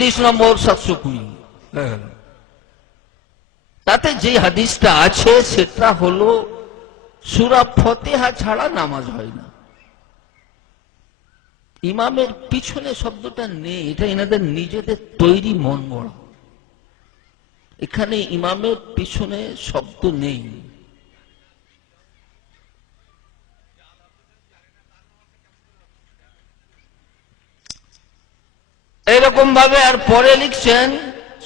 হাদিস নম্বর সাতশো কুড়ি। তাতে যে হাদিসটা আছে সেটা হলো সুরা ফতেহা ছাড়া নামাজ হয় না। ইমামের পিছনে শব্দটা নেই এটা এনাদের নিজেদের তৈরি মন গড়া এখানে ইমামের পিছনে শব্দ নেই। এরকম ভাবে আর পরে লিখছেন,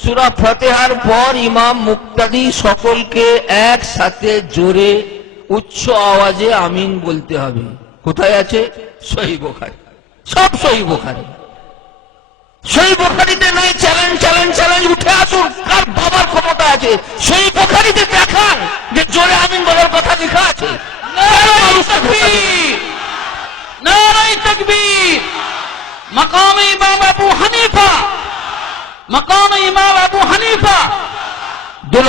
সুরা ফতেহার পর ইমাম মুক্তাদি সকলকে একসাথে জোরে উচ্চ আওয়াজে আমিন বলতে হবে। কোথায় আছে? সহি বোখারি। সব সহি বোখারি। সহি বোখারিতে নাই চ্যালেঞ্জ চ্যালেঞ্জ চ্যালেঞ্জ উঠে আসুন, কার বাবার ক্ষমতা আছে? সহি বোখারিতে দেখান যে জোরে আমিন বলার কথা লেখা আছে। নারাই তকবীর! মকাম ইমাম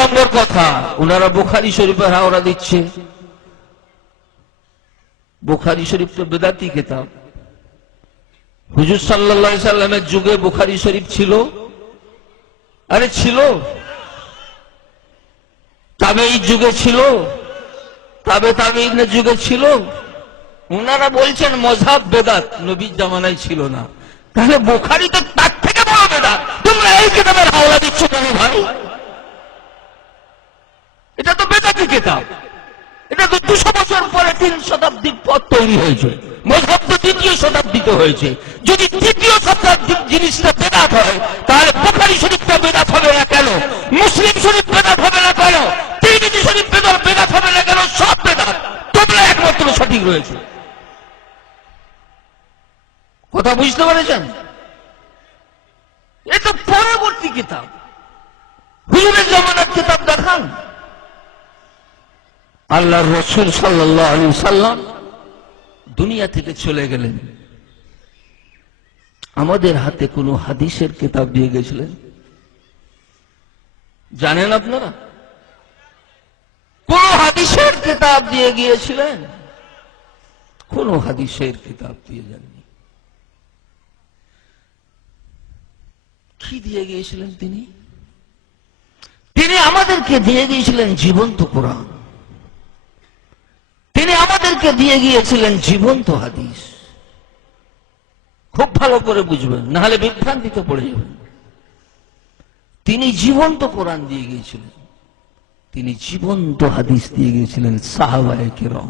নম্বর কথা। ওনারা বুখারি শরীফের হাওড়া দিচ্ছে। বুখারি শরীফ তো বেদাতি কেতাব। হুজুর সাল্লা সাল্লামের যুগে বুখারি শরীফ ছিল। আরে ছিল। তবে এই যুগে ছিল। তবে তবে যুগে ছিল। ওনারা বলছেন মজাব বেদাত। নবীর জামানায় ছিল না। তাহলে বুখারি তো তার থেকে বড় বেদাত। তোমরা এই কেতাবের হাওলা দিচ্ছ কেন ভাই এটা তো বেদাতি কেতাব। এটা তো দুশো বছর পরে তিন শতাব্দীর পর তৈরি হয়েছে। মজহব তো দ্বিতীয় শতাব্দীতে হয়েছে। যদি তৃতীয় শতাব্দীর জিনিসটা বেদাত হয়, তাহলে বোখারি শরীফটা বেদাত হবে না কেন? মুসলিম শরীফ বেদাত হবে না কেন? তিরমিজি শরীফ বেদাত বেদাত হবে না কেন? সব বেদাত। তোমরা একমাত্র সঠিক রয়েছে। কথা বুঝতে পেরেছেন? এ তো পরবর্তী কিতাব। হুজুরের জমানার কিতাব দেখান। আল্লাহ রসুল সাল্লাহ আলী সাল্লাম দুনিয়া থেকে চলে গেলেন। আমাদের হাতে কোনো হাদিসের কিতাব দিয়ে গেছিলেন? জানেন আপনারা? কোন হাদিসের কিতাব দিয়ে গিয়েছিলেন? কোন হাদিসের কিতাব দিয়ে যাননি। কি দিয়ে গিয়েছিলেন তিনি? তিনি আমাদেরকে দিয়ে গিয়েছিলেন জীবন্ত কোরআন। আমাদেরকে দিয়ে গিয়েছিলেন জীবন্ত হাদিস। খুব ভালো করে বুঝবেন না হলে বিভ্রান্তিতে পড়ে যাবেন। তিনি জীবন্ত কোরআন দিয়ে গিয়েছিলেন। তিনি জীবন্ত হাদিস দিয়ে গিয়েছিলেন সাহাবায় কেরম।